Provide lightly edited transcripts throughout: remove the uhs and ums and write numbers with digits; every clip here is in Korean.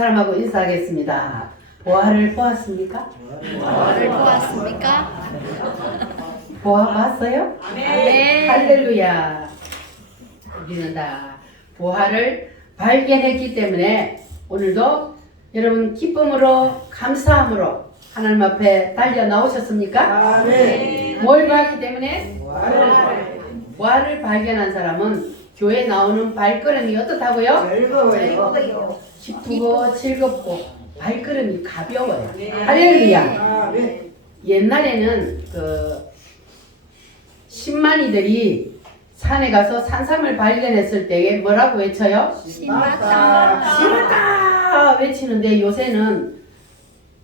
사람하고 인사하겠습니다. 보아를 보았습니까? 보아를 보았습니까? 보아 봤어요? 네. 할렐루야. 우리는 다 보아를 발견했기 때문에 오늘도 여러분 기쁨으로 감사함으로 하나님 앞에 달려 나오셨습니까? 네. 뭘 봤기 때문에? 보아를 발견한 사람은 교회 나오는 발걸음이 어떻다고요? 즐거워요. 기쁘고 즐겁고 발걸음이 가벼워요. 할렐루야. 옛날에는 그 신만이들이 산에 가서 산삼을 발견했을 때에 뭐라고 외쳐요? 신봤다. 신났다 외치는데 요새는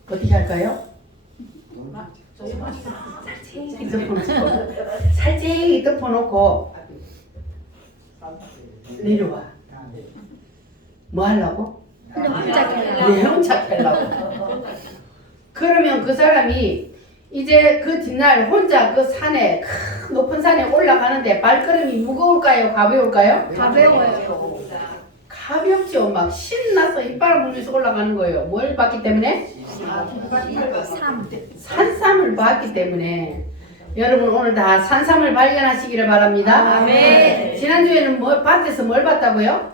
어떻게 할까요? 살짝 덮어놓고 내려와. 뭐 하려고? 내 혼자 하려고. 그러면 그 사람이 이제 그 뒷날 혼자 그 산에 큰 높은 산에 올라가는데 발걸음이 무거울까요? 가벼울까요? 가벼워요. 가볍죠. 막 신나서 이빨을 물면서 올라가는 거예요. 뭘 봤기 때문에? 산삼을 봤기 때문에. 여러분 오늘 다 산삼을 발견하시기를 바랍니다. 아멘. 지난주에는 밭에서 뭘 봤다고요?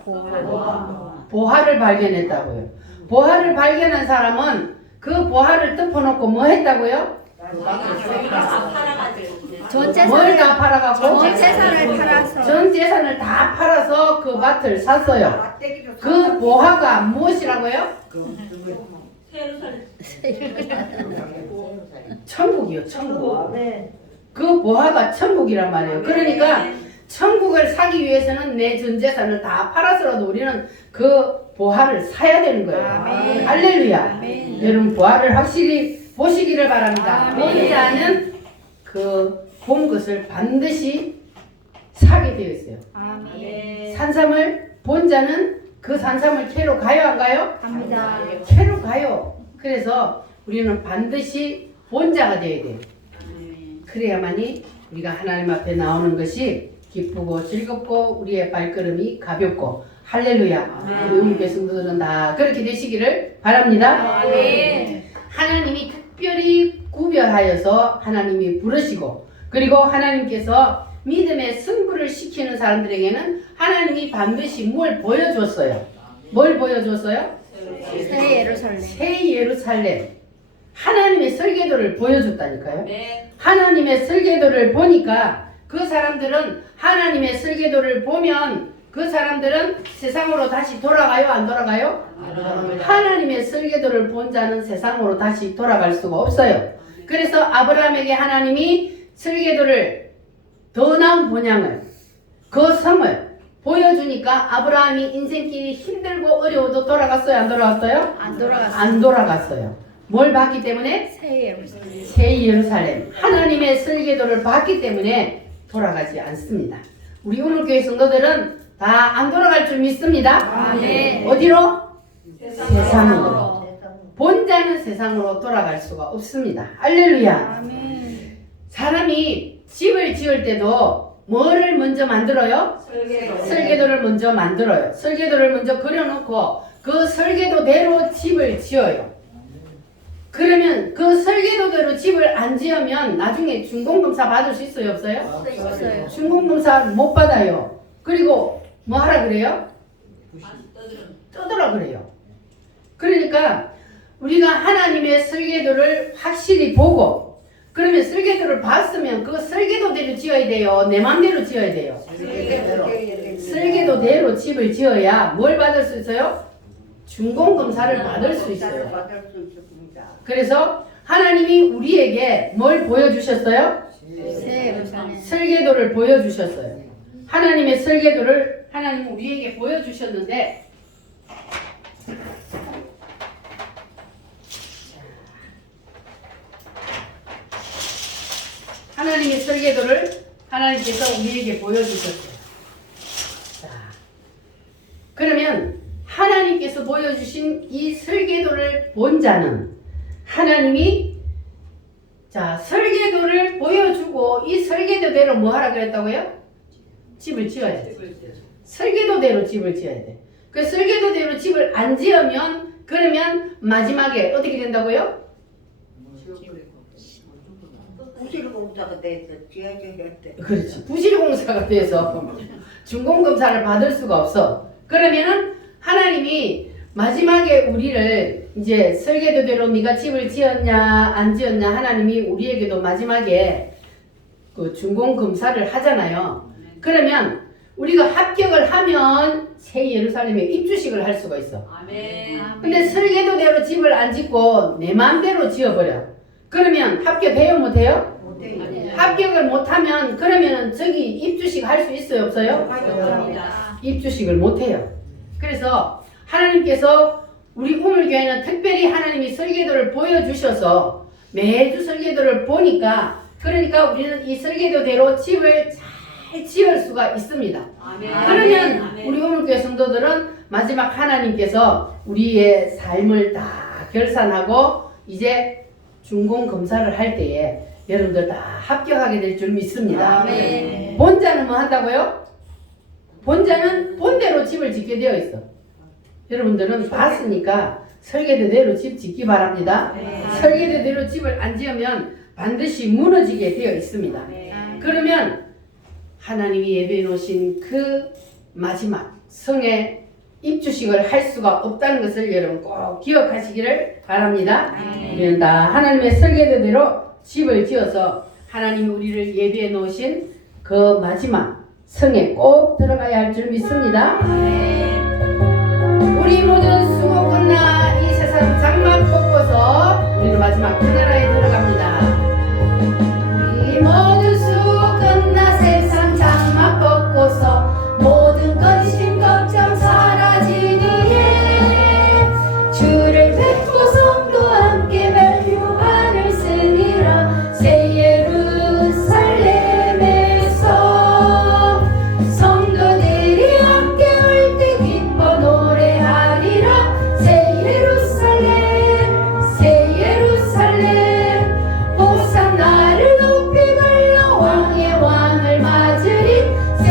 보화를 발견했다고요. 보화를 발견한 사람은 그 보화를 덮어놓고 뭐 했다고요? 뭘 다 팔아가고? 전 재산을 팔아서 전 재산을 다 팔아서 그 밭을 샀어요. 그 보화가 무엇이라고요? 천국이요, 천국. 그 보화가 천국이란 말이에요. 그러니까 천국을 사기 위해서는 내 전 재산을 다 팔아서라도 우리는 그 보화를 사야 되는 거예요. 아멘. 할렐루야. 아멘. 여러분 보화를 확실히 보시기를 바랍니다. 아멘. 본 자는 그 본 것을 반드시 사게 되어 있어요. 아멘. 산삼을 본 자는 그 산삼을 캐러 가요, 안 가요? 갑니다. 캐러 가요. 그래서 우리는 반드시 본자가 되어야 돼요. 그래야만이 우리가 하나님 앞에 나오는 것이 기쁘고 즐겁고 우리의 발걸음이 가볍고 할렐루야. 우리 우리 교성들은 다 그렇게 되시기를 바랍니다. 아멘. 하나님이 특별히 구별하여서 하나님이 부르시고 그리고 하나님께서 믿음의 승부를 시키는 사람들에게는 하나님이 반드시 뭘 보여줬어요. 뭘 보여줬어요? 새 예루살렘. 새 예루살렘. 하나님의 설계도를 보여줬다니까요. 하나님의 설계도를 보니까 그 사람들은 하나님의 설계도를 보면 그 사람들은 세상으로 다시 돌아가요? 안 돌아가요? 하나님의 설계도를 본 자는 세상으로 다시 돌아갈 수가 없어요. 그래서 아브라함에게 하나님이 설계도를 더 나은 본향을 그 섬을 보여주니까 아브라함이 인생길이 힘들고 어려워도 돌아갔어요? 안 돌아갔어요? 안 돌아갔어요. 안 돌아갔어요. 뭘 봤기 때문에? 새 예루살렘. 새 예루살렘 하나님의 설계도를 봤기 때문에 돌아가지 않습니다. 우리 오늘 교회 성도들은 다 안 돌아갈 줄 믿습니다. 아멘. 어디로? 세상으로. 본자는 세상으로 돌아갈 수가 없습니다. 할렐루야. 아멘. 사람이 집을 지을 때도 뭐를 먼저 만들어요? 설계도를 먼저 만들어요. 설계도를 먼저 그려놓고 그 설계도대로 집을 지어요. 그러면 그 설계도대로 집을 안 지으면 나중에 준공검사 받을 수 있어요? 없어요? 있어요. 준공검사 못 받아요. 그리고 뭐 하라 그래요? 떠들어 그래요. 그러니까 우리가 하나님의 설계도를 확실히 보고 그러면 설계도를 봤으면 그 설계도대로 지어야 돼요? 내 맘대로 지어야 돼요? 설계도대로 집을 지어야 뭘 받을 수 있어요? 준공검사를 받을 수 있어요. 그래서 하나님이 우리에게 뭘 보여주셨어요? 새 예루살렘. 설계도를 보여주셨어요. 하나님의 설계도를 하나님 우리에게 보여주셨는데 하나님의 설계도를 하나님께서 우리에게 보여주셨어요. 자, 그러면 하나님께서 보여주신 이 설계도를 본 자는 하나님이 자 설계도를 보여주고 이 설계도대로 뭐 하라 그랬다고요? 집을 지어야 돼. 설계도대로 집을 지어야 돼. 그 설계도대로 집을 안 지으면 그러면 마지막에 어떻게 된다고요? 부실공사가 돼서 지어져야 돼. 그렇지. 부실공사가 돼서 준공검사를 받을 수가 없어. 그러면은 하나님이 마지막에 우리를 이제 설계도대로 네가 집을 지었냐 안 지었냐 하나님이 우리에게도 마지막에 그 준공검사를 하잖아요. 그러면 우리가 합격을 하면 새 예루살렘에 입주식을 할 수가 있어. 근데 설계도대로 집을 안 짓고 내 마음대로 지어버려. 그러면 합격해요 못해요? 못해. 합격을 못하면 그러면은 저기 입주식 할 수 있어요 없어요? 입주식을 못해요. 그래서 하나님께서 우리 우물교회는 특별히 하나님이 설계도를 보여주셔서 매주 설계도를 보니까 그러니까 우리는 이 설계도대로 집을 잘 지을 수가 있습니다. 그러면 우리 우물교회 성도들은 마지막 하나님께서 우리의 삶을 다 결산하고 이제 준공검사를 할 때에 여러분들 다 합격하게 될 줄 믿습니다. 아멘. 본자는 뭐 한다고요? 본자는 본대로 집을 짓게 되어 있어. 여러분들은 봤으니까 설계도대로 집 짓기 바랍니다. 설계도대로 집을 안 지으면 반드시 무너지게 되어 있습니다. 그러면 하나님이 예배해 놓으신 그 마지막 성에 입주식을 할 수가 없다는 것을 여러분 꼭 기억하시기를 바랍니다. 우리는 다 하나님의 설계도대로 집을 지어서 하나님이 우리를 예배해 놓으신 그 마지막 성에 꼭 들어가야 할 줄 믿습니다. 우리 모두 수고 끝나 이 세상 장막 벗고서 우리는 마지막 그 나라에 들어갑니다. 우리 모두 수고 끝나 세상 장막 벗고서 모든 근심 걱정 사라지니에 주를 뵙고 성도 함께 멜로 하늘 쓰리라. 새 예루살렘에서 성도들이 함께 올 때 기뻐 노래하리라. 새 예루살렘 호산나를 높이 불러 왕의 왕을 맞으리. 새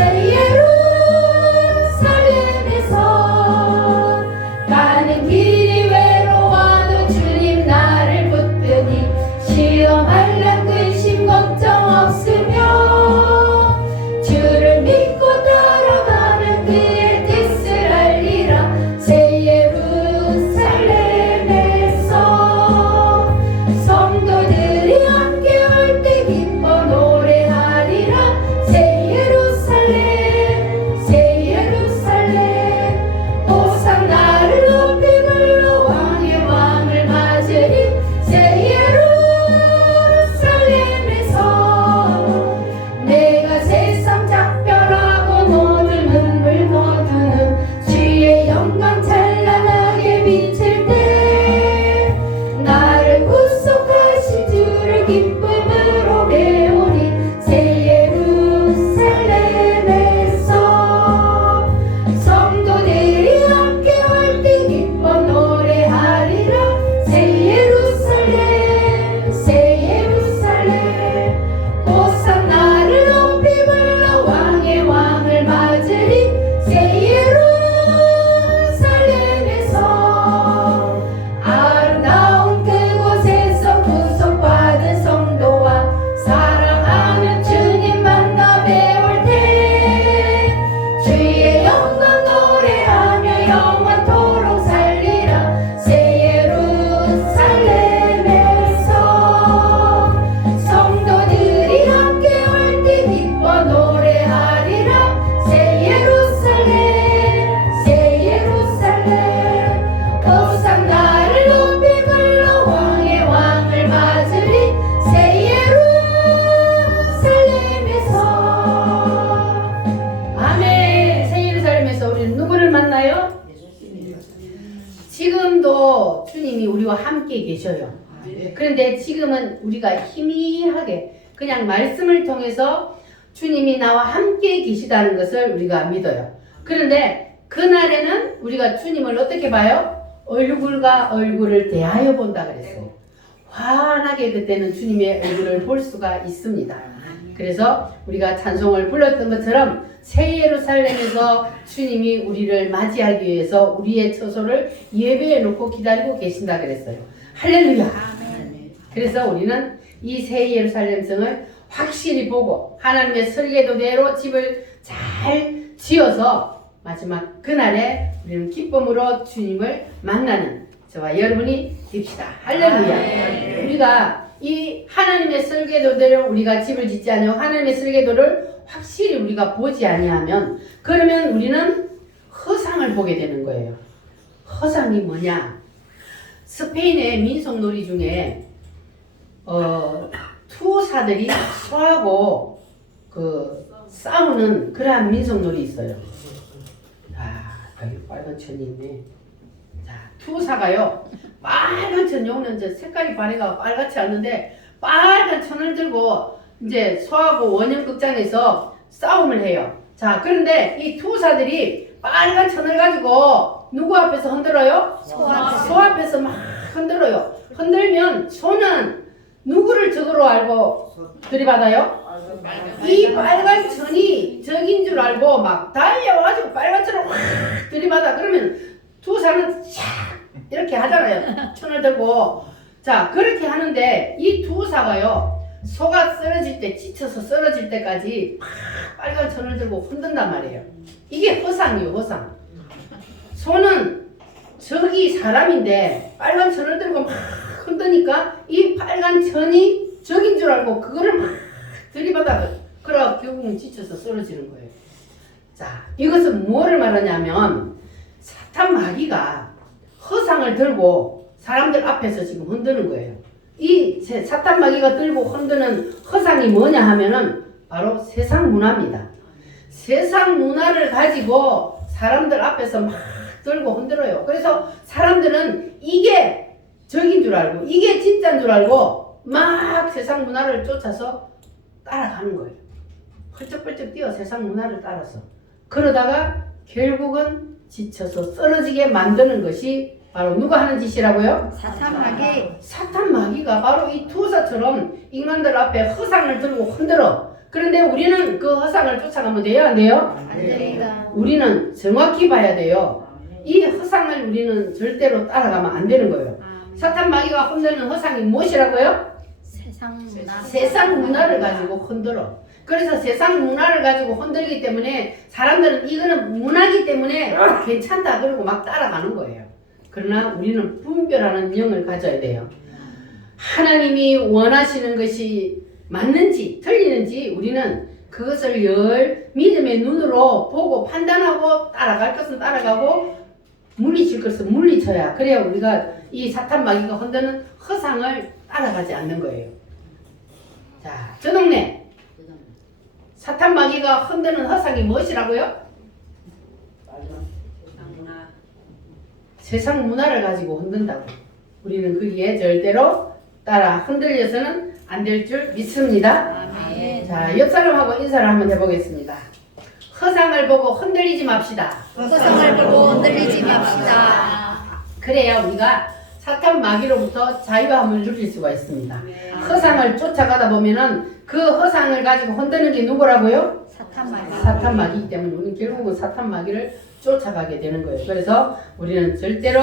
예루살렘에서 가는 길이 외로워도 주님 나를 붙드니 시험할 난 근심 걱정 없으며 주를 믿고 따라가는 그의 뜻을 알리라. 새 예루살렘에서 성도들이 함께 올 때 기뻐 노래하리라. 새 예루살렘 호산나를 높이 불러 왕의 왕을 맞으리. 새 예루살렘에서 내가 세상 작별하고 모든 눈물 거두는 주의 영광 찬란하게 비칠 때 나를 구속하신 주를 기쁨으로 배우리. 새 예루살렘에서 성도들이 함께 올 때 기뻐 노래하리라. 새 예루살렘 호산나를 높이 불러 왕의 왕을 맞으리. 새 예루살렘에서 아름다운 그곳에서 구속받은 성도와 사랑하는 주님 만나 배울 때 주의 영광 노래하며 영원토록 살리라. 새 예루살렘에서 성도들이 함께 올 때 기뻐 노래하리라. 새 예루살렘 호산나를 높이 불러 왕의 왕을 맞으리. 새 예루살렘에서 아멘. 새 예루살렘에서 우리는 누구를 만나요? 지금도 주님이 우리와 함께 계셔요. 그런데 지금은 우리가 희미하게 그냥 말씀을 통해서 주님이 나와 함께 계시다는 것을 우리가 믿어요. 그런데 그날에는 우리가 주님을 어떻게 봐요? 얼굴과 얼굴을 대하여 본다 그랬어요. 환하게 그때는 주님의 얼굴을 볼 수가 있습니다. 그래서 우리가 찬송을 불렀던 것처럼 새 예루살렘에서 주님이 우리를 맞이하기 위해서 우리의 처소를 예배해 놓고 기다리고 계신다 그랬어요. 할렐루야. 그래서 우리는 이 새 예루살렘 성을 확실히 보고 하나님의 설계도대로 집을 잘 지어서 마지막 그날에 우리는 기쁨으로 주님을 만나는 저와 여러분이 됩시다. 할렐루야. 우리가 이 하나님의 설계도대로 우리가 집을 짓지 않으면 하나님의 설계도를 확실히 우리가 보지 아니하면 그러면 우리는 허상을 보게 되는 거예요. 허상이 뭐냐? 스페인의 민속놀이 중에 투사들이 소하고 싸우는 그러한 민속놀이 있어요. 여기 빨간 천이 있네. 자, 투사가요, 빨간 천, 요는 이제 색깔이 바래가 빨갛지 않는데, 빨간 천을 들고, 이제 소하고 원형극장에서 싸움을 해요. 자, 그런데 이 투사들이 빨간 천을 가지고, 누구 앞에서 흔들어요? 소 앞에서. 소 앞에서 막 흔들어요. 흔들면 소는 누구를 적으로 알고 들이받아요? 이 빨간 천이 적인 줄 알고 막 달려와가지고 빨간 천을 확 들이받아. 그러면 투사는 샥 이렇게 하잖아요. 천을 들고. 자, 그렇게 하는데 이 투사가요, 소가 쓰러질 때, 지쳐서 쓰러질 때까지 막 빨간 천을 들고 흔든단 말이에요. 이게 허상이에요, 허상. 소는 적이 사람인데 빨간 천을 들고 막 흔드니까 이 빨간 천이 적인 줄 알고 그거를 막 들이받아. 그러다 결국은 지쳐서 쓰러지는 거예요. 자, 이것은 뭐를 말하냐면 사탄 마귀가 허상을 들고 사람들 앞에서 지금 흔드는 거예요. 이 사탄 마귀가 들고 흔드는 허상이 뭐냐 하면은 바로 세상 문화입니다. 세상 문화를 가지고 사람들 앞에서 막 들고 흔들어요. 그래서 사람들은 이게 적인 줄 알고 이게 진짜인 줄 알고 막 세상 문화를 쫓아서 따라가는 거예요. 펄쩍펄쩍 뛰어 세상 문화를 따라서. 그러다가 결국은 지쳐서 쓰러지게 만드는 것이 바로 누가 하는 짓이라고요? 사탄 마귀. 사탄 마귀가 바로 이 투사처럼 인간들 앞에 허상을 들고 흔들어. 그런데 우리는 그 허상을 쫓아가면 돼요? 안 돼요? 안 됩니다. 우리는 정확히 봐야 돼요. 이 허상을 우리는 절대로 따라가면 안 되는 거예요. 사탄 마귀가 흔드는 허상이 무엇이라고요? 세상 문화. 세상 문화를 가지고 흔들어. 그래서 세상 문화를 가지고 흔들기 때문에 사람들은 이거는 문화기 때문에 괜찮다 그러고 막 따라가는 거예요. 그러나 우리는 분별하는 영을 가져야 돼요. 하나님이 원하시는 것이 맞는지 틀리는지 우리는 그것을 열 믿음의 눈으로 보고 판단하고 따라갈 것은 따라가고 물리칠 것은 물리쳐야 그래야 우리가 이 사탄 마귀가 흔드는 허상을 따라가지 않는 거예요. 자, 저 동네 사탄 마귀가 흔드는 허상이 무엇이라고요? 세상 문화를 가지고 흔든다고. 우리는 거기에 절대로 따라 흔들려서는 안 될 줄 믿습니다. 아멘. 자, 옆 사람하고 인사를 한번 해보겠습니다. 허상을 보고 흔들리지 맙시다. 허상을 보고 흔들리지 맙시다. 그래야 우리가 사탄 마귀로부터 자유함을 누릴 수가 있습니다. 허상을 쫓아가다 보면은 그 허상을 가지고 흔드는 게 누구라고요? 사탄 마귀. 사탄 마귀이기 때문에 우리는 결국은 사탄 마귀를 쫓아가게 되는 거예요. 그래서 우리는 절대로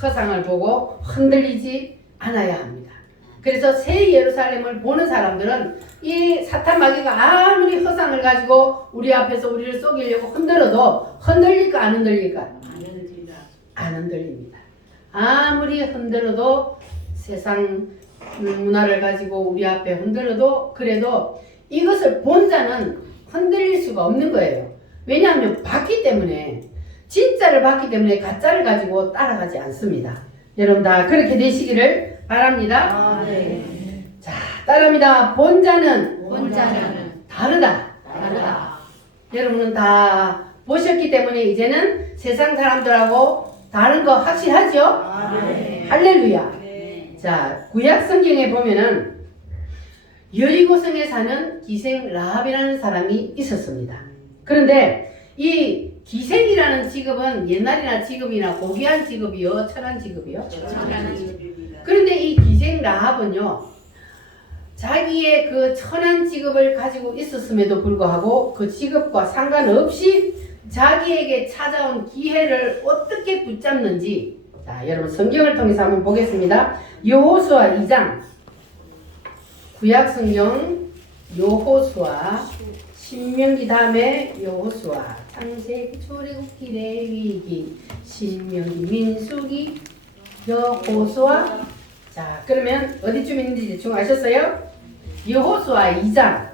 허상을 보고 흔들리지 않아야 합니다. 그래서 새 예루살렘을 보는 사람들은 이 사탄 마귀가 아무리 허상을 가지고 우리 앞에서 우리를 속이려고 흔들어도 흔들릴까 안 흔들릴까? 안 흔들립니다. 아무리 흔들어도 세상 문화를 가지고 우리 앞에 흔들어도 그래도 이것을 본 자는 흔들릴 수가 없는 거예요. 왜냐하면 봤기 때문에 진짜를 봤기 때문에 가짜를 가지고 따라가지 않습니다. 여러분 다 그렇게 되시기를 바랍니다. 자, 따라합니다. 본 자는 다르다. 여러분은 다 보셨기 때문에 이제는 세상 사람들하고 다른 거 확실하죠? 할렐루야. 자, 구약 성경에 보면은 여리고성에 사는 기생 라합이라는 사람이 있었습니다. 그런데 이 기생이라는 직업은 옛날이나 직업이나 고귀한 직업이요, 천한 직업이요. 그런데 이 기생 기생 라합은요, 자기의 그 천한 직업을 가지고 있었음에도 불구하고 그 직업과 상관없이 자기에게 찾아온 기회를 어떻게 붙잡는지, 자, 여러분 성경을 통해서 한번 보겠습니다. 여호수아 2장, 구약 성경 여호수아, 신명기 다음에 여호수아, 창세기, 출애굽기, 레위기, 신명기, 민수기, 여호수아. 자, 그러면 어디쯤 있는지 대충 아셨어요? 여호수아 2장.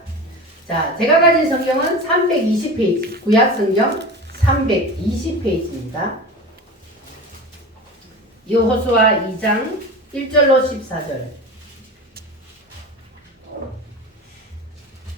자, 제가 가진 성경은 320페이지, 구약 성경 320페이지입니다. 여호수아 2장 1절로 14절.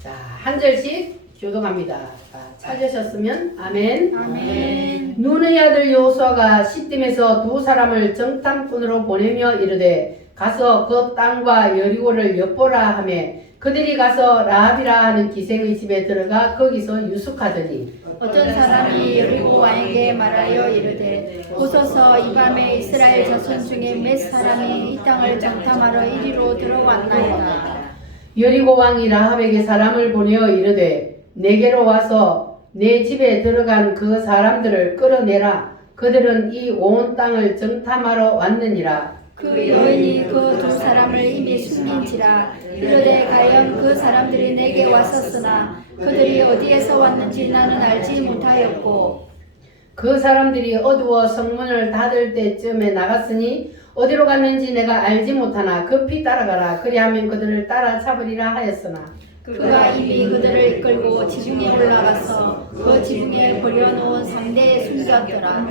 자, 한 절씩 교독합니다. 자, 찾으셨으면 아멘. 아멘. 눈의 아들 여호수아가 시딤에서 두 사람을 정탐꾼으로 보내며 이르되 가서 그 땅과 여리고를 엿보라 하며 그들이 가서 라합이라 하는 기생의 집에 들어가 거기서 유숙하더니 어떤 사람이 여리고 왕에게 말하여 이르되 오소서 이 밤에 이스라엘 자손 중에 몇 사람이 이 땅을 정탐하러 이리로 들어왔나이다. 여리고 왕이 라합에게 사람을 보내어 이르되 내게로 와서 내 집에 들어간 그 사람들을 끌어내라. 그들은 이 온 땅을 정탐하러 왔느니라. 그 여인이 그 두 사람을 이미 숨긴지라. 이르되 가연 그 사람들이 내게 왔었으나 그들이 어디에서 왔는지 나는 알지 못하였고 그 사람들이 어두워 성문을 닫을 때쯤에 나갔으니 어디로 갔는지 내가 알지 못하나 급히 따라가라. 그리하면 그들을 따라잡으리라 하였으나 그가 이미 그들을 이끌고 지붕에 올라가서 그 지붕에 버려놓은 상대에 숨겼더라.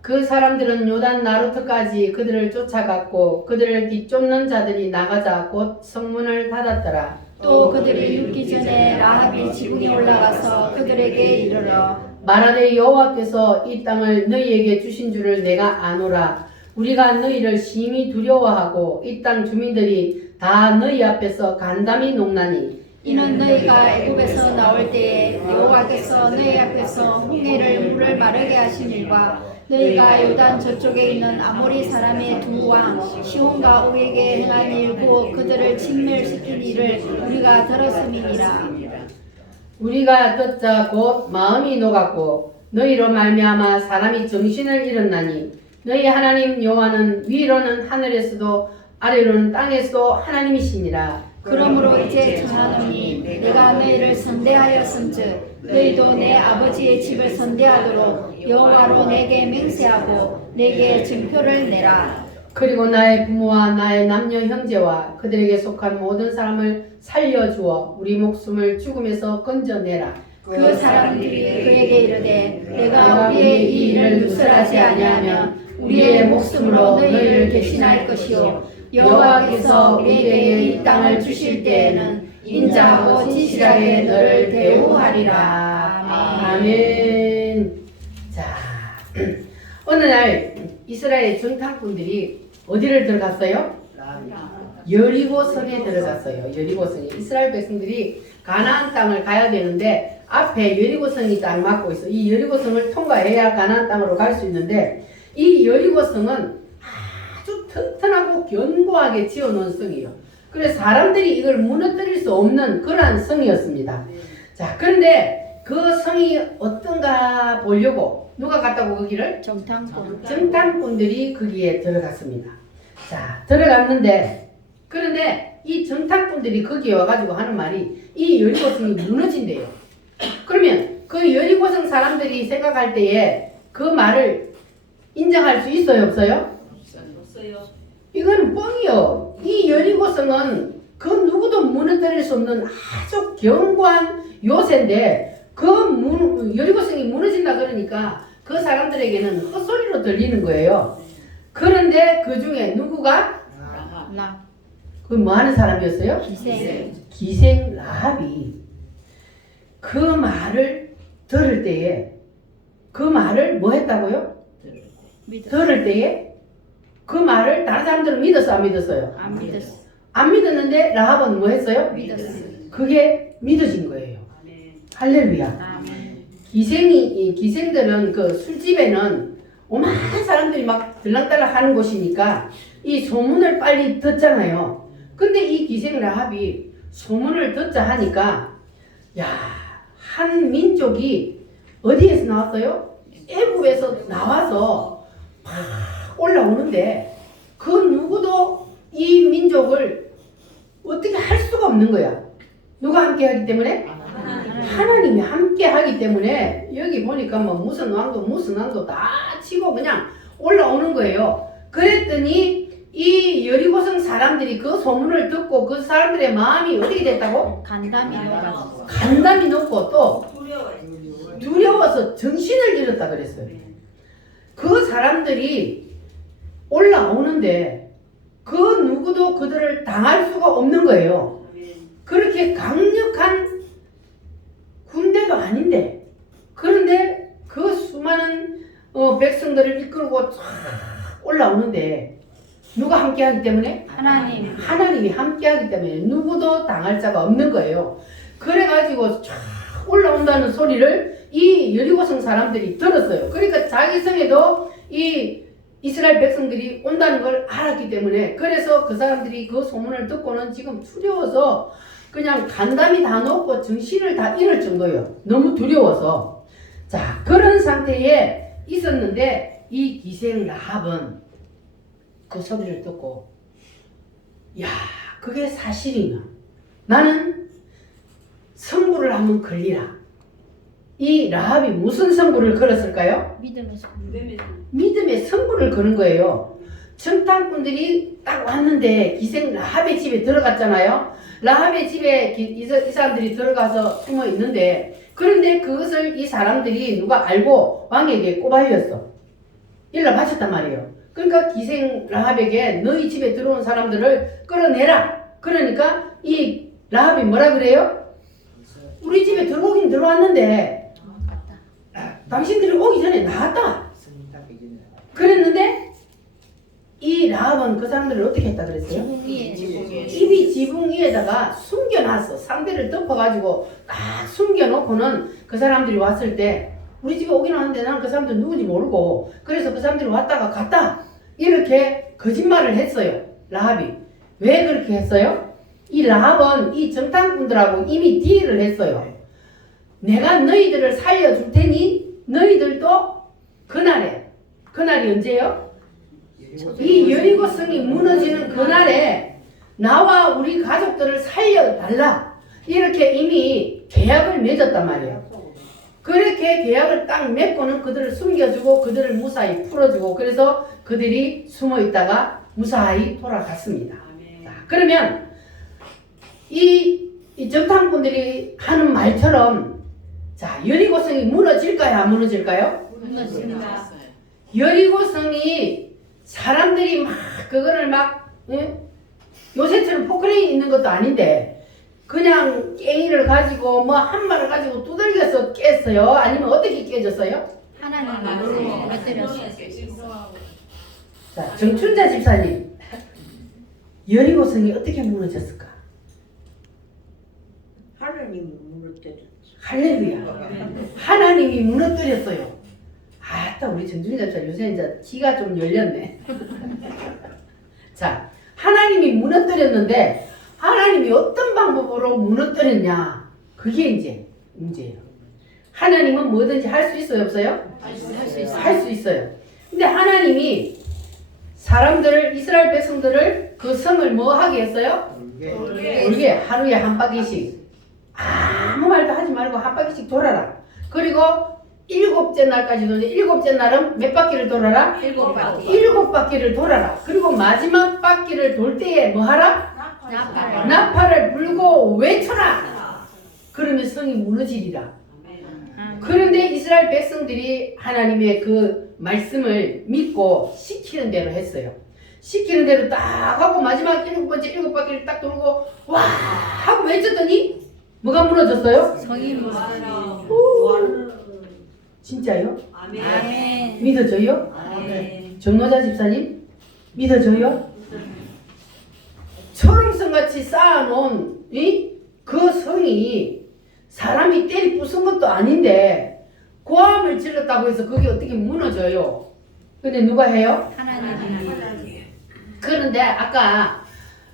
그 사람들은 요단 나루트까지 그들을 쫓아갔고 그들을 뒤쫓는 자들이 나가자 곧 성문을 닫았더라. 또 그들이 눕기 전에 라합이 지붕에 올라가서 그들에게 이르러 말하되 여호와께서 이 땅을 너희에게 주신 줄을 내가 아노라. 우리가 너희를 심히 두려워하고 이 땅 주민들이 다 너희 앞에서 간담이 녹나니 이는 너희가 애굽에서 나올 때에 여호와께서 너희 앞에서 홍해를 물을 마르게 하신 일과 너희가 요단 저쪽에 있는 아모리 사람의 두 왕 시온과 옥에게 행한 일고 그들을 진멸시킨 일을 우리가 들었음이니라. 우리가 듣자 곧 마음이 녹았고 너희로 말미암아 사람이 정신을 잃었나니 너희 하나님 여호와는 위로는 하늘에서도 아래로는 땅에서도 하나님이시니라. 그러므로 이제 전하노니 내가 너희를 선대하였은즉 너희도 내 아버지의 집을 선대하도록 여호와로 내게 맹세하고 내게 증표를 내라. 그리고 나의 부모와 나의 남녀 형제와 그들에게 속한 모든 사람을 살려주어 우리 목숨을 죽음에서 건져내라. 그 사람들이 그에게 이르되 내가 우리의 이 일을 누설하지 아니하면 우리의 목숨으로 너희를 대신할 것이요 여호와께서 우리에게 이 땅을 주실 때에는 인자하고 진실하게 너를 대우하리라. 아멘. 자, 어느 날 이스라엘 정탐꾼들이 어디를 들어갔어요? 여리고성에 들어갔어요. 여리고성에 이스라엘 백성들이 가나안 땅을 가야 되는데 앞에 여리고성이 딱 막고 있어. 이 여리고성을 통과해야 가나안 땅으로 갈 수 있는데 이 여리고성은 아주 튼튼하고 견고하게 지어놓은 성이에요. 그래서 사람들이 이걸 무너뜨릴 수 없는 그러한 성이었습니다. 자, 그런데 그 성이 어떤가 보려고 누가 갔다고 거기를? 정탐꾼들이 거기에 들어갔습니다. 자, 들어갔는데 그런데 이 정탐꾼들이 거기에 와가지고 하는 말이 이 여리고성이 무너진대요. 그러면 그 여리고성 사람들이 생각할 때에 그 말을 인정할 수 있어요, 없어요? 없어요. 이건 뻥이요. 이 여리고성은 그 누구도 무너뜨릴 수 없는 아주 견고한 요새인데 그 여리고성이 무너진다 그러니까 그 사람들에게는 헛소리로 들리는 거예요. 그런데 그 중에 누구가? 라 그 뭐 하는 사람이었어요? 기생 라합이 그 말을 들을 때에 그 말을 뭐 했다고요? 들을 때에 그 말을 다른 사람들은 믿었어, 안 믿었어요? 안 믿었어. 안 믿었는데 라합은 뭐 했어요? 믿었어. 그게 믿어진 거예요. 할렐루야. 기생들은 그 술집에는 오만 사람들이 막 들락달락 하는 곳이니까 이 소문을 빨리 듣잖아요. 근데 이 기생 라합이 소문을 듣자 하니까 야, 한 민족이 어디에서 나왔어요? 애굽에서 나와서 막 올라오는데 그 누구도 이 민족을 어떻게 할 수가 없는 거야. 누가 함께 하기 때문에? 하나님이 함께 하기 때문에 여기 보니까 뭐 무슨 왕도 다 치고 그냥 올라오는 거예요. 그랬더니 이 여리고성 사람들이 그 소문을 듣고 그 사람들의 마음이 어떻게 됐다고? 간담이 녹아서 간담이 높고 또 두려워서 정신을 잃었다 그랬어요. 그 사람들이 올라오는데 그 누구도 그들을 당할 수가 없는 거예요. 그렇게 강력한 군대도 아닌데 그런데 그 수많은 백성들을 이끌고 쫙 올라오는데 누가 함께하기 때문에? 하나님 하나님이 함께하기 때문에 누구도 당할 자가 없는 거예요. 그래가지고 쫙 올라온다는 소리를 이 여리고성 사람들이 들었어요. 그러니까 자기 성에도 이 이스라엘 백성들이 온다는 걸 알았기 때문에 그래서 그 사람들이 그 소문을 듣고는 지금 두려워서 그냥 간담이 다 녹고 정신을 다 잃을 정도예요. 너무 두려워서. 자, 그런 상태에 있었는데 이 기생 라합은 그 소리를 듣고 야, 그게 사실이나 나는 선구를 한번 걸리라. 이 라합이 무슨 선구를 걸었을까요? 믿음에서 믿음의 선구를 거는 거예요. 청탐꾼들이 딱 왔는데 기생 라합의 집에 들어갔잖아요. 라합의 집에 이 사람들이 들어가서 숨어 있는데 그런데 그것을 이 사람들이 누가 알고 왕에게 꼬발렸어. 일러 바쳤단 말이에요. 그러니까 기생 라합에게 너희 집에 들어온 사람들을 끌어내라. 그러니까 이 라합이 뭐라 그래요? 우리 집에 들어오긴 들어왔는데 당신들이 오기 전에 나왔다. 그랬는데 이 라합은 그 사람들을 어떻게 했다 그랬어요? 입이 지붕 위에다가 숨겨놨어. 상대를 덮어가지고 딱 숨겨놓고는 그 사람들이 왔을 때 우리 집에 오긴 왔는데 나는 그 사람들 누군지 모르고 그래서 그 사람들이 왔다가 갔다. 이렇게 거짓말을 했어요. 라합이. 왜 그렇게 했어요? 이 라합은 이 정탐꾼들하고 이미 딜을 했어요. 내가 너희들을 살려줄 테니 너희들도 그날이 언제요? 이 여리고성이 무너지는 그날에 나와 우리 가족들을 살려달라. 이렇게 이미 계약을 맺었단 말이에요. 그렇게 계약을 딱 맺고는 그들을 숨겨주고 그들을 무사히 풀어주고 그래서 그들이 숨어 있다가 무사히 돌아갔습니다. 자, 그러면 이 정탐꾼들이 하는 말처럼 자, 여리고성이 무너질까요? 안 무너질까요? 무너집니다. 여리고성이 사람들이 막 그거를 막 요새처럼 포크레인 있는 것도 아닌데 그냥 깽이를 가지고 뭐 한마를 가지고 두들겨서 깼어요? 아니면 어떻게 깨졌어요? 하나님이 무너뜨렸어요. 자, 정춘자 집사님 여리고성이 어떻게 무너졌을까? 하나님이 무너뜨렸지. 할렐루야. 하나님이 무너뜨렸어요. 아따 우리 정준자 집사 요새 이제 귀가 좀 열렸네. 자, 하나님이 무너뜨렸는데 하나님이 어떤 방법으로 무너뜨렸냐? 그게 이제 문제예요. 하나님은 뭐든지 할 수 있어요, 없어요? 할 수 있어요. 근데 하나님이 사람들을 이스라엘 백성들을 그 성을 뭐 하게 했어요? 돌게 하루에 한 바퀴씩 아무 말도 하지 말고 한 바퀴씩 돌아라. 그리고 7째 날까지 도는데 7째 날은 몇 바퀴를 돌아라? 7바퀴. 7바퀴를 돌아라. 그리고 마지막 바퀴를 돌 때에 뭐 하라? 나팔을 불고 외쳐라. 그러면 성이 무너지리라. 그런데 이스라엘 백성들이 하나님의 그 말씀을 믿고 시키는 대로 했어요. 시키는 대로 딱 하고 마지막 7바퀴를 딱 돌고 와 하고 외쳤더니 뭐가 무너졌어요? 성이 무너졌어요. 진짜요? 아멘. 믿어져요? 정노자 집사님 믿어져요? 철옹성같이 쌓아놓은 그 성이 사람이 때리 부순 것도 아닌데 고함을 질렀다고 해서 그게 어떻게 무너져요? 근데 누가 해요? 하나님이 그런데 아까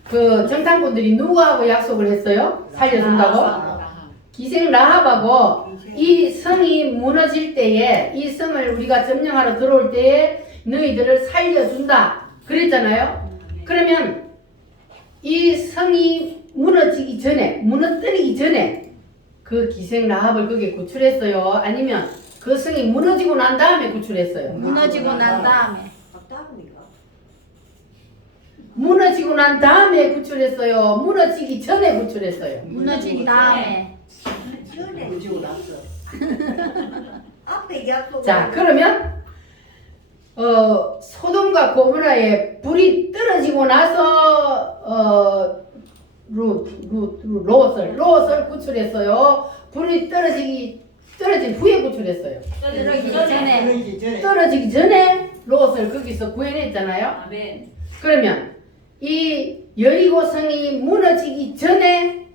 그 정탐꾼들이 누구하고 약속을 했어요? 살려준다고? 기생 라합하고 이 성이 무너질 때에 이 성을 우리가 점령하러 들어올 때에 너희들을 살려준다 그랬잖아요. 그러면 이 성이 무너지기 전에 무너뜨리기 전에 그 기생 라합을 거기에 구출했어요? 아니면 그 성이 무너지고 난 다음에 구출했어요? 무너지고 난 다음에. 맞답니까? 무너지고 난 다음에 구출했어요? 무너지기 전에 구출했어요? 무너진 다음에. 전에 무지고 났어. 앞에 약속. 자, 그러면 소돔과 고모라에 불이 떨어지고 나서 롯을 구출했어요. 불이 떨어진 후에 구출했어요. 떨어지기 전에. 떨어지기 전에 롯을 거기서 구해냈잖아요. 아멘. 그러면 이 여리고 성이 무너지기 전에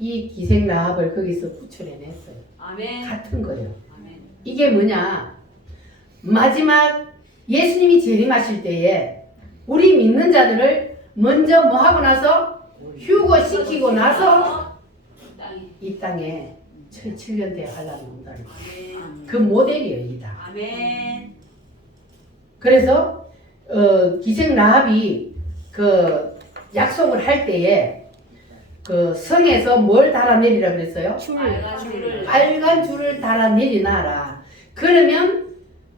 이 기생 라합을 거기서 구출해냈어요. 아멘. 같은 거예요. 아멘. 이게 뭐냐? 마지막 예수님이 재림하실 때에 우리 믿는 자들을 먼저 뭐 하고 나서 휴거시키고 나서 이 땅에 7년대 환란이 온다는 거예요. 아멘. 그 모델이에요, 이 땅. 아멘. 그래서 기생 라합이 그 약속을 할 때에 그 성에서 뭘 달아내리라 그랬어요? 빨간 줄을 빨간 줄을 달아내리나라. 그러면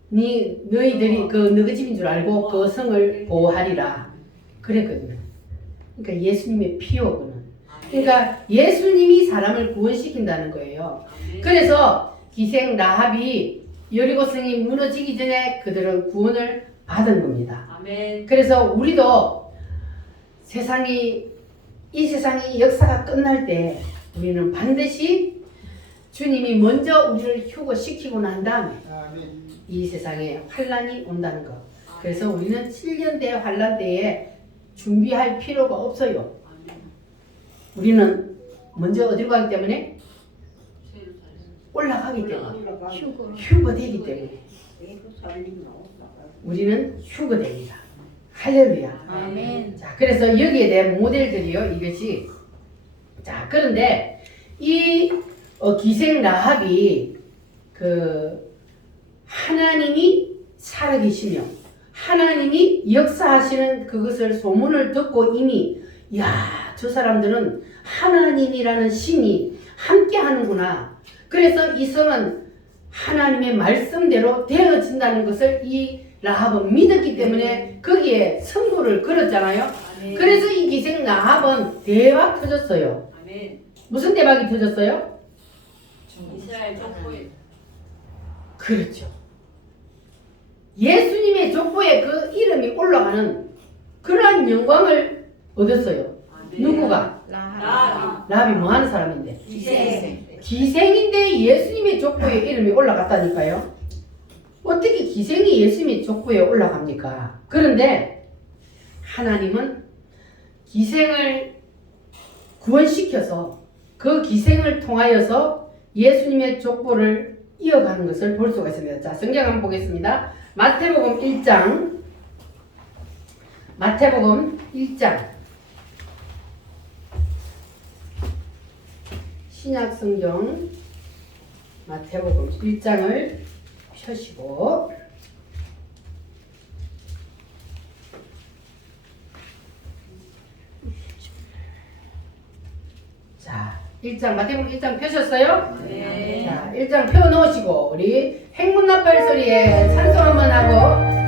너희들이 그 너희 집인 줄 알고 그 성을 보호하리라. 그랬거든요. 그러니까 예수님의 피요구는. 그러니까 예수님이 사람을 구원시킨다는 거예요. 그래서 기생 라합이 여리고 성이 무너지기 전에 그들은 구원을 받은 겁니다. 아멘. 그래서 우리도 이 세상이 역사가 끝날 때 우리는 반드시 주님이 먼저 우리를 휴거시키고 난 다음에 이 세상에 환란이 온다는 것. 그래서 우리는 7년대 환란 때에 준비할 필요가 없어요. 우리는 먼저 어디로 가기 때문에? 올라가기 때문에. 휴거되기 때문에. 우리는 휴거됩니다. 할렐루야. 아멘. 자, 그래서 여기에 대한 모델들이요, 이것이. 자, 그런데 이 기생 라합이 하나님이 살아계시며 하나님이 역사하시는 그것을 소문을 듣고 이미 저 사람들은 하나님이라는 신이 함께 하는구나. 그래서 이 성은 하나님의 말씀대로 되어진다는 것을 이 라합은 믿었기 때문에 거기에 성부를 걸었잖아요. 아멘. 그래서 이 기생 라합은 대박 터졌어요. 아멘. 무슨 대박이 터졌어요? 이스라엘 족보에 그렇죠. 예수님의 족보에 그 이름이 올라가는 그러한 영광을 얻었어요. 아멘. 누구가? 라합이 라합이 뭐 하는 사람인데? 기생. 기생인데 예수님의 족보에 이름이 올라갔다니까요. 어떻게 기생이 예수님의 족보에 올라갑니까? 그런데 하나님은 기생을 구원시켜서 그 기생을 통하여서 예수님의 족보를 이어가는 것을 볼 수가 있습니다. 자, 성경 한번 보겠습니다. 마태복음 1장. 신약 성경 마태복음 1장을 펴시고 자, 1장 마태복음 1장 펴셨어요? 네. 자, 1장 펴 놓으시고 우리 행문나팔 소리에 찬송 한번 하고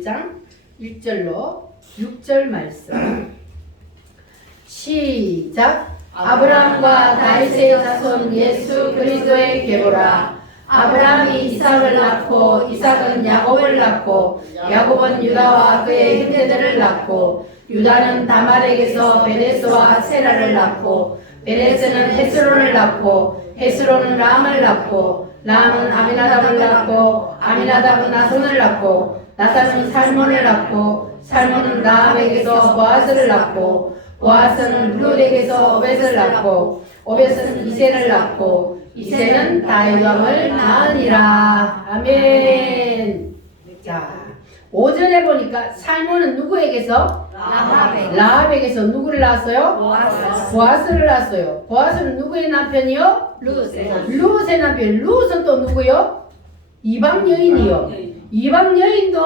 1장 1절로 6절 말씀 시작. 아브라함과 다윗의 자손 예수 그리스도의 계보라. 아브라함이 이삭을 낳고 이삭은 야곱을 낳고 야곱은 유다와 그의 형제들을 낳고 유다는 다말에게서 베레스와 세라를 낳고 베레스는 헤스론을 낳고 헤스론은 람을 낳고 람은 아미나답을 낳고 아미나답은 나손을 낳고 나단은 살몬을 낳고 살몬은 라합에게서 보아스를 낳고 보아스는 룻에게서 오벳을 낳고 오벳은 이세를 낳고 이세는 다윗 왕을 낳으니라. 아멘. 자, 5절에 보니까 살몬은 누구에게서? 라합에게서 누구를 낳았어요? 보아스를 낳았어요. 보아스는 누구의 남편이요? 룻의 남편. 룻은 또 누구요? 이방 여인이요. 이방 여인도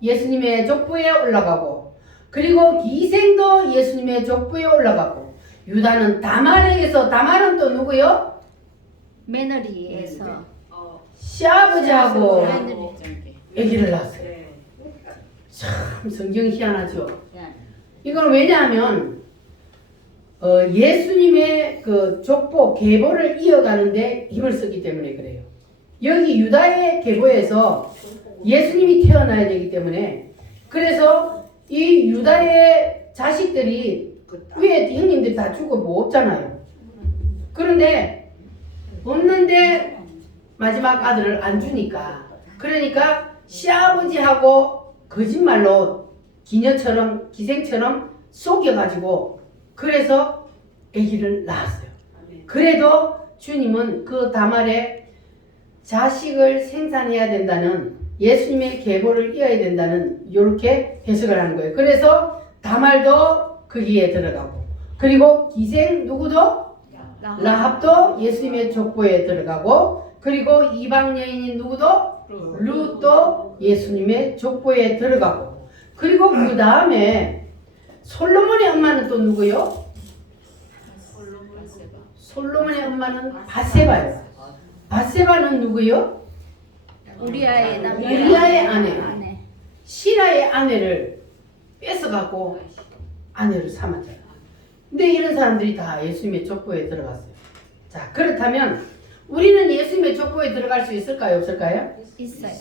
예수님의 족보에 올라가고 그리고 기생도 예수님의 족보에 올라가고 유다는 다말에게서 다말은 또 누구요? 며느리에서 시아버지하고 며느리. 아기를 낳았어요. 참 성경 희한하죠. 이건 왜냐하면 예수님의 그 족보 계보를 이어가는데 힘을 쓰기 때문에 그래요. 여기 유다의 계보에서 예수님이 태어나야 되기 때문에 그래서 이 유다의 자식들이 위에 형님들이 다 죽고 뭐 없잖아요. 그런데 없는데 마지막 아들을 안 주니까 그러니까 시아버지하고 거짓말로 기녀처럼 기생처럼 속여가지고 그래서 아기를 낳았어요. 그래도 주님은 그 다말에 자식을 생산해야 된다는 예수님의 계보를 이어야 된다는 이렇게 해석을 하는 거예요. 그래서 다말도 거기에 들어가고 그리고 기생 누구도 라합도 예수님의 족보에 들어가고 그리고 이방 여인인 누구도 룻도 예수님의 족보에 들어가고 그리고 그 다음에 솔로몬의 엄마는 또 누구요? 솔로몬의 엄마는 바세바예요. 바세바는 누구요? 우리아의 남편. 우리아의 아내. 시라의 아내를 뺏어갖고 아내를 삼았잖아요. 근데 이런 사람들이 다 예수님의 족보에 들어갔어요. 자, 그렇다면 우리는 예수님의 족보에 들어갈 수 있을까요? 없을까요? 있어요.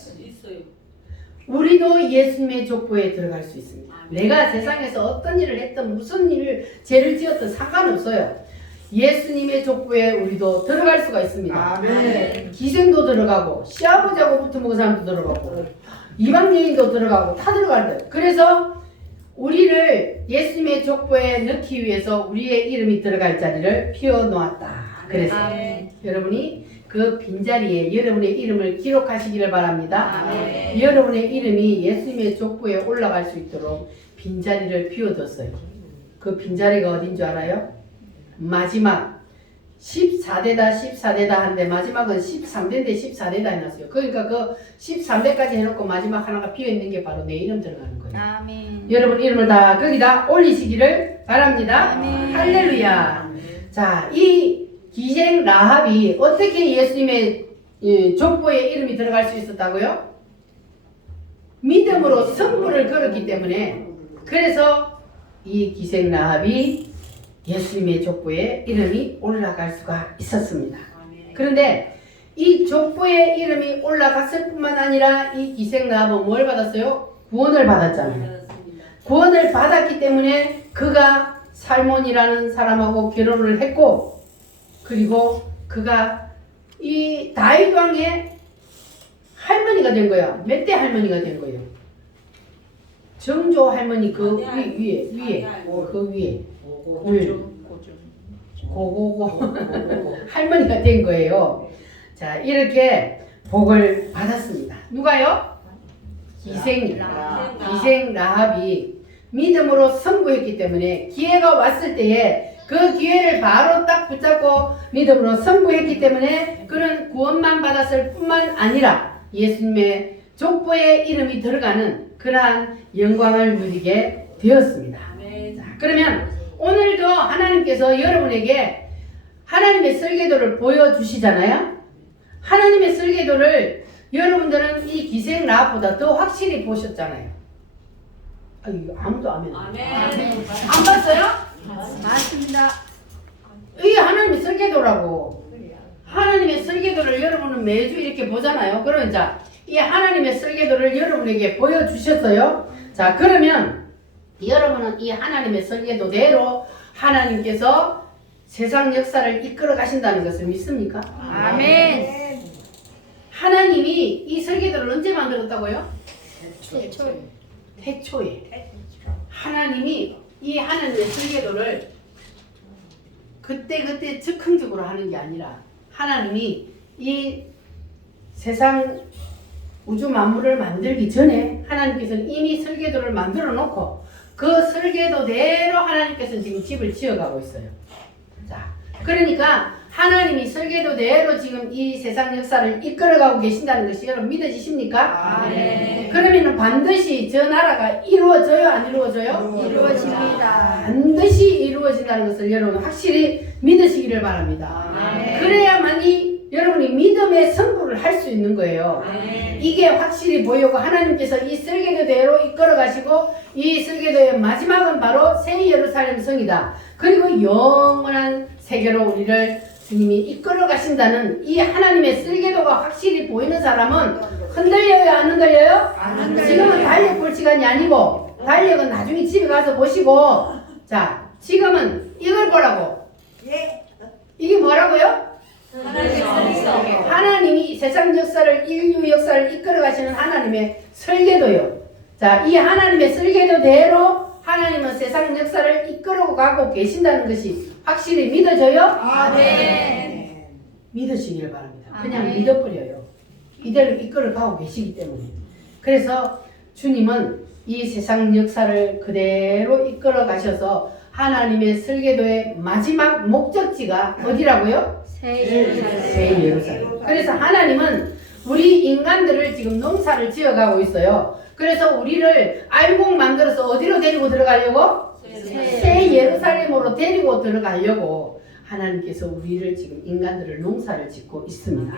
우리도 예수님의 족보에 들어갈 수 있습니다. 내가 세상에서 어떤 일을 했든 무슨 일을 죄를 지었든 상관없어요. 예수님의 족보에 우리도 들어갈 수가 있습니다. 아멘. 기생도 들어가고 시아버지하고 붙어먹은 사람도 들어가고 이방 여인도 들어가고 다 들어갈 거예요. 그래서 우리를 예수님의 족보에 넣기 위해서 우리의 이름이 들어갈 자리를 피워놓았다. 그래서 여러분이 그 빈자리에 여러분의 이름을 기록하시기를 바랍니다. 여러분의 이름이 예수님의 족보에 올라갈 수 있도록 빈자리를 비워뒀어요. 그 빈자리가 어딘 줄 알아요? 마지막 14대다 한데 마지막은 13대인데 14대다 해놨어요. 그러니까 그 13대까지 해놓고 마지막 하나가 비어있는 게 바로 내 이름 들어가는 거예요. 아멘. 여러분 이름을 다 거기다 올리시기를 바랍니다. 아멘. 할렐루야. 자, 이 기생 라합이 어떻게 예수님의 족보에 이름이 들어갈 수 있었다고요? 믿음으로 성부를 걸었기 때문에 그래서 이 기생 라합이 예수님의 족보에 이름이 올라갈 수가 있었습니다. 그런데 이 족보에 이름이 올라갔을 뿐만 아니라 이 기생 라합은 뭘 받았어요? 구원을 받았잖아요. 구원을 받았기 때문에 그가 살몬이라는 사람하고 결혼을 했고 그리고 그가 이 다윗 왕의 할머니가 된 거야. 몇 대 할머니가 된 거예요? 정조 할머니 그 위에 그 위에 고고고 할머니가 된 거예요. 자, 이렇게 복을 받았습니다. 누가요? 기생 라합이 믿음으로 선구했기 때문에 기회가 왔을 때에 그 기회를 바로 딱 붙잡고 믿음으로 선구했기 때문에 그는 구원만 받았을 뿐만 아니라 예수님의 족보에 이름이 들어가는 그러한 영광을 누리게 되었습니다. 자, 그러면 오늘도 하나님께서 여러분에게 하나님의 설계도를 보여주시잖아요. 하나님의 설계도를 여러분들은 이 기생 라합보다 더 확실히 보셨잖아요. 아, 이거 아무도 안 해요. 아멘. 안 봤어요? 맞습니다. 이게 하나님의 설계도라고. 하나님의 설계도를 여러분은 매주 이렇게 보잖아요. 그러면 자, 이 하나님의 설계도를 여러분에게 보여주셨어요. 자, 그러면 여러분은 이 하나님의 설계도대로 하나님께서 세상 역사를 이끌어 가신다는 것을 믿습니까? 아멘. 하나님이 이 설계도를 언제 만들었다고요? 최초. 태초에. 하나님이 이 하나님의 설계도를 그때 즉흥적으로 하는 게 아니라 하나님이 이 세상 우주 만물을 만들기 전에 하나님께서는 이미 설계도를 만들어 놓고 그 설계도대로 하나님께서는 지금 집을 지어가고 있어요. 자, 그러니까 하나님이 설계도대로 지금 이 세상 역사를 이끌어가고 계신다는 것이 여러분 믿어지십니까? 아멘. 그러면 반드시 저 나라가 이루어져요? 안 이루어져요? 이루어집니다. 반드시 이루어진다는 것을 여러분 확실히 믿으시기를 바랍니다. 아멘. 그래야만이 여러분이 믿음의 승부를 할 수 있는 거예요. 아멘. 이게 확실히 보이고 하나님께서 이 설계도대로 이끌어 가시고 이 설계도의 마지막은 바로 새 예루살렘 성이다. 그리고 영원한 세계로 우리를 주님이 이끌어 가신다는 이 하나님의 설계도가 확실히 보이는 사람은 흔들려요? 안 흔들려요? 안 흔들려요. 지금은 달력 볼 시간이 아니고 달력은 나중에 집에 가서 보시고 자, 지금은 이걸 보라고. 예. 이게 뭐라고요? 하나님의 설계도. 하나님이 세상 역사를 인류 역사를 이끌어 가시는 하나님의 설계도요. 자, 이 하나님의 설계도대로 하나님은 세상 역사를 이끌어 가고 계신다는 것이 확실히 믿어져요? 아멘. 믿으시길 바랍니다. 그냥 아멘. 믿어버려요. 이대로 이끌어 가고 계시기 때문에. 그래서 주님은 이 세상 역사를 그대로 이끌어 가셔서 하나님의 설계도의 마지막 목적지가 어디라고요? 새 예루살렘. 그래서 하나님은 우리 인간들을 지금 농사를 지어가고 있어요. 그래서 우리를 알곡 만들어서 어디로 데리고 들어가려고? 새 예루살렘으로 데리고 들어가려고 하나님께서 우리를 지금 인간들을 농사를 짓고 있습니다.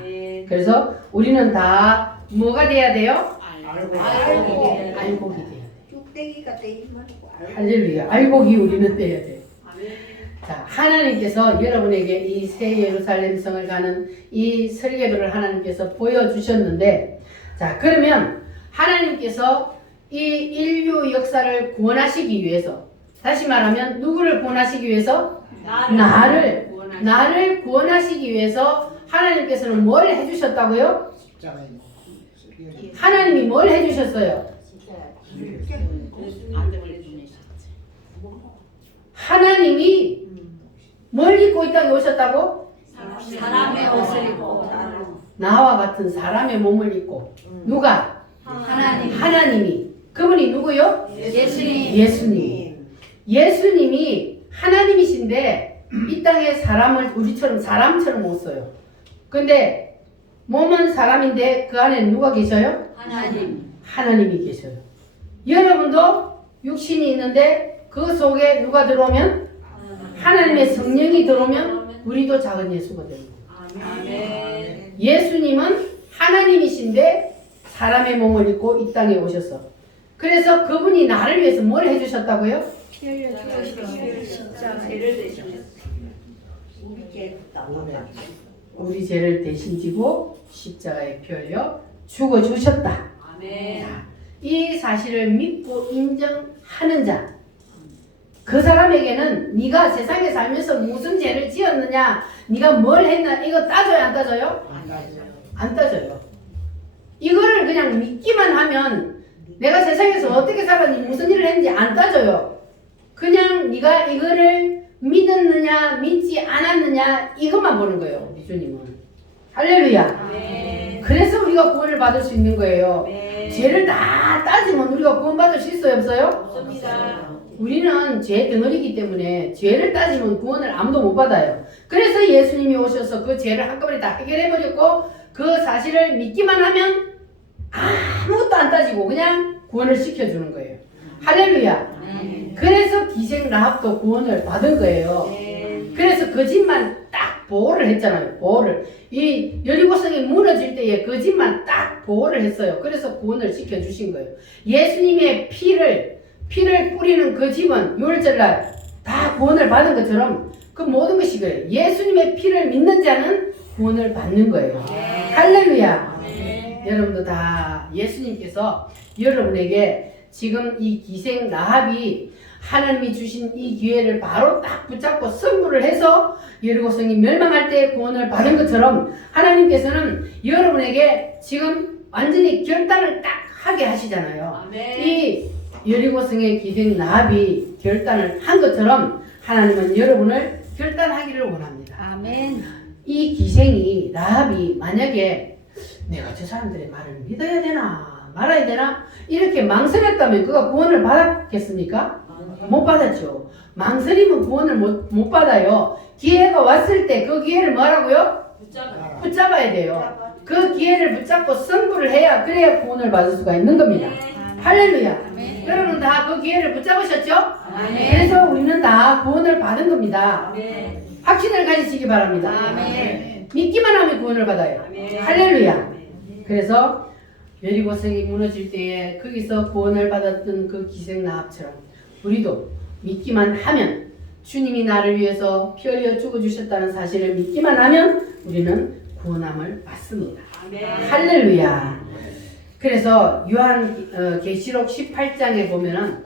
그래서 우리는 다 뭐가 돼야 돼요? 알곡이 알곡이 돼야 돼요. 뚝배기가 되기만 하고 알고. 할렐루야. 알곡이 우리는 돼야 돼요. 아멘. 자, 하나님께서 여러분에게 이 새 예루살렘 성을 가는 이 설계도를 하나님께서 보여주셨는데, 자, 그러면 하나님께서 이 인류 역사를 구원하시기 위해서, 다시 말하면 누구를 구원하시기 위해서? 나를 구원하시기 위해서 하나님께서는 뭘 해주셨다고요? 하나님이 뭘 해주셨어요? 하나님이 뭘 입고 이 땅에 오셨다고? 사람의 옷을 입고 나와 같은 사람의 몸을 입고. 누가? 하나님이. 그분이 누구요? 예수님. 예수님이 하나님이신데 이 땅에 사람을 우리처럼 사람처럼 오셨어요. 근데 몸은 사람인데 그 안에 누가 계셔요? 하나님이 계셔요. 여러분도 육신이 있는데 그 속에 누가 들어오면? 하나님의 성령이 들어오면 우리도 작은 예수가 되는 거예요. 아멘. 예수님은 하나님이신데 사람의 몸을 입고 이 땅에 오셔서, 그래서 그분이 나를 위해서 뭘 해주셨다고요? 피를 흘리셔서 죄를 대신했어. 우리 죄 따라. 우리 죄를 대신 지고 십자가에 피 흘려 죽어주셨다. 아멘. 자, 이 사실을 믿고 인정하는 자, 그 사람에게는 네가 세상에 살면서 무슨 죄를 지었느냐, 네가 뭘 했나, 이거 따져요 안 따져요? 안 따져요. 이거를 그냥 믿기만 하면 내가 세상에서 어떻게 살았는지 무슨 일을 했는지 안 따져요. 그냥 네가 이거를 믿었느냐 믿지 않았느냐 이것만 보는 거예요. 우리 주님은. 할렐루야. 아멘. 그래서 우리가 구원을 받을 수 있는 거예요. 아멘. 죄를 다 따지면 우리가 구원받을 수 있어요 없어요? 없습니다. 우리는 죄 덩어리이기 때문에 죄를 따지면 구원을 아무도 못 받아요. 그래서 예수님이 오셔서 그 죄를 한꺼번에 다 해결해버렸고 그 사실을 믿기만 하면 아무것도 안 따지고 그냥 구원을 시켜주는 거예요. 할렐루야. 그래서 기생 라합도 구원을 받은 거예요. 그래서 그 집만 딱 딱 보호를 했잖아요. 보호를. 이 여리고성이 무너질 때에 그 집만 딱 보호를 했어요. 그래서 구원을 시켜주신 거예요. 예수님의 피를 뿌리는 그 집은 유월절날 다 구원을 받은 것처럼 그 모든 것이 그래요. 예수님의 피를 믿는 자는 구원을 받는 거예요. 할렐루야. 여러분도 다 예수님께서 여러분에게 지금 이 기생 라합이 하나님이 주신 이 기회를 바로 딱 붙잡고 승부를 해서 여리고성이 멸망할 때 구원을 받은 것처럼 하나님께서는 여러분에게 지금 완전히 결단을 딱 하게 하시잖아요. 이 여리고성의 기생 라합이 결단을 한 것처럼 하나님은 여러분을 결단하기를 원합니다. 아멘. 이 기생이 라합이 만약에 내가 저 사람들의 말을 믿어야 되나 말아야 되나 이렇게 망설였다면 그가 구원을 받았겠습니까? 못 받았죠. 망설이면 구원을 못 받아요. 기회가 왔을 때 그 기회를 뭐라고요? 붙잡아야 돼요. 그 기회를 붙잡고 승부를 해야 그래야 구원을 받을 수가 있는 겁니다. 할렐루야. 아멘. 여러분 다 그 기회를 붙잡으셨죠? 아멘. 그래서 우리는 다 구원을 받은 겁니다. 확신을 가지시기 바랍니다. 아멘. 믿기만 하면 구원을 받아요. 할렐루야. 그래서 여리고성이 무너질 때에 거기서 구원을 받았던 그 기생 라합처럼 우리도 믿기만 하면 주님이 나를 위해서 피 흘려 죽어주셨다는 사실을 믿기만 하면 우리는 구원함을 받습니다. 할렐루야. 그래서 요한 계시록 18장에 보면은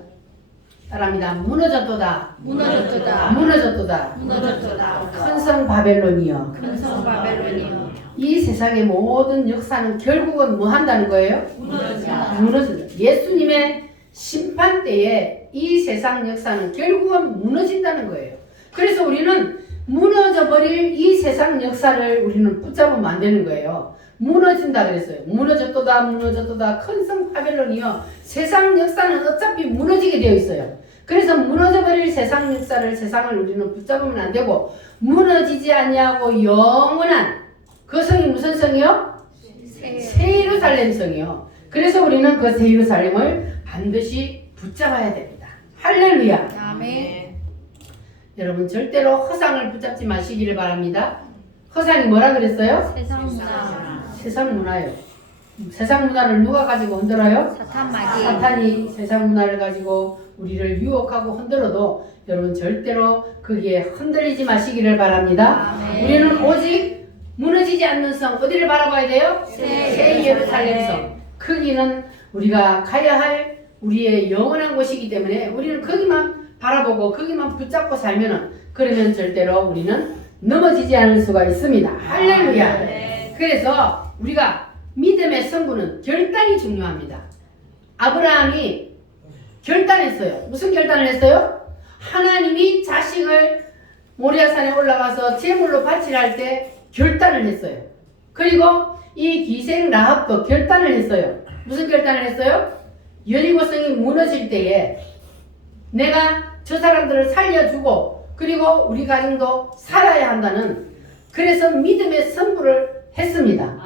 따라합니다. 무너졌도다. 무너졌도다. 무너졌도다. 무너졌도다. 큰 성 바벨론이여. 큰 성 바벨론이여. 이 세상의 모든 역사는 결국은 뭐 한다는 거예요? 무너진다. 예수님의 심판 때에 이 세상 역사는 결국은 무너진다는 거예요. 그래서 우리는 무너져버릴 이 세상 역사를 우리는 붙잡으면 안 되는 거예요. 무너진다 그랬어요. 무너졌도다 무너졌도다 큰 성 바벨론이여. 세상 역사는 어차피 무너지게 되어 있어요. 그래서 무너져버릴 세상 역사를 세상을 우리는 붙잡으면 안 되고 무너지지 아니하고 영원한 그 성이 무슨 성이요? 새 예루살렘 성이요. 그래서 우리는 그 새 예루살렘을 반드시 붙잡아야 됩니다. 할렐루야. 아멘. 여러분 절대로 허상을 붙잡지 마시기를 바랍니다. 허상이 뭐라 그랬어요? 세상 문화. 세상 문화요. 세상 문화를 누가 가지고 흔들어요? 사탄 마귀. 사탄이 세상 문화를 가지고 우리를 유혹하고 흔들어도 여러분 절대로 거기에 흔들리지 마시기를 바랍니다. 아멘. 우리는 오직 무너지지 않는 성 어디를 바라봐야 돼요? 새 예루살렘 성. 거기는 우리가 가야 할 우리의 영원한 곳이기 때문에 우리는 거기만 바라보고 거기만 붙잡고 살면은 그러면 절대로 우리는 넘어지지 않을 수가 있습니다. 할렐루야. 그래서 우리가 믿음의 성분은 결단이 중요합니다. 아브라함이 결단했어요. 무슨 결단을 했어요? 하나님이 자식을 모리아산에 올라가서 제물로 바치려 할 때 결단을 했어요. 그리고 이 기생 라합도 결단을 했어요. 무슨 결단을 했어요? 여리고성이 무너질 때에 내가 저 사람들을 살려주고 그리고 우리 가정도 살아야 한다는 그래서 믿음의 선부를 했습니다.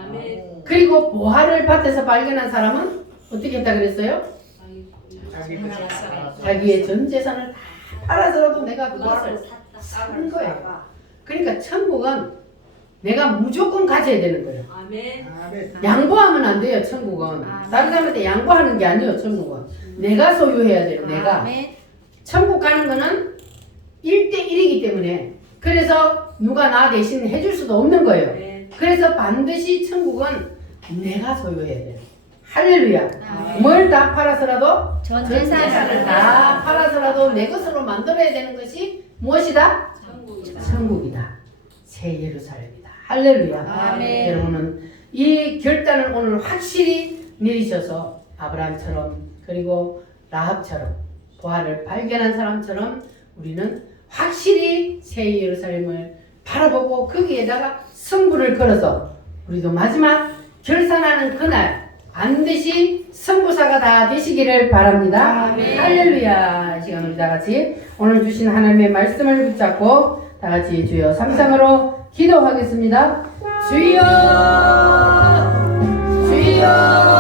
그리고 보화를 밭에서 발견한 사람은 어떻게 했다 그랬어요? 자기의 전 재산을 다 팔아서라도 내가 그것을 산 거예요. 그러니까 천국은 내가 무조건 가져야 되는 거예요. 양보하면 안 돼요. 천국은 다른 사람한테 양보하는 게 아니에요. 천국은 내가 소유해야 돼요. 내가 천국 가는 거는 1대1이기 때문에 그래서 누가 나 대신 해줄 수도 없는 거예요. 그래서 반드시 천국은 내가 소유해야 돼요. 할렐루야. 뭘 다 팔아서라도 전 전 재산을 다 팔아서라도 내 것으로 만들어야 되는 것이 무엇이다? 천국이다. 새 예루살렘이다. 할렐루야. 아멘. 여러분은 이 결단을 오늘 확실히 내리셔서 아브라함처럼 그리고 라합처럼 보화를 발견한 사람처럼 우리는 확실히 새 예루살렘을 바라보고 거기에다가 승부를 걸어서 우리도 마지막 결산하는 그날 반드시 승부사가 다 되시기를 바랍니다. 아멘. 할렐루야. 이 시간 우리 다 같이 오늘 주신 하나님의 말씀을 붙잡고 다 같이 주여 삼상으로 기도하겠습니다. 주여 주여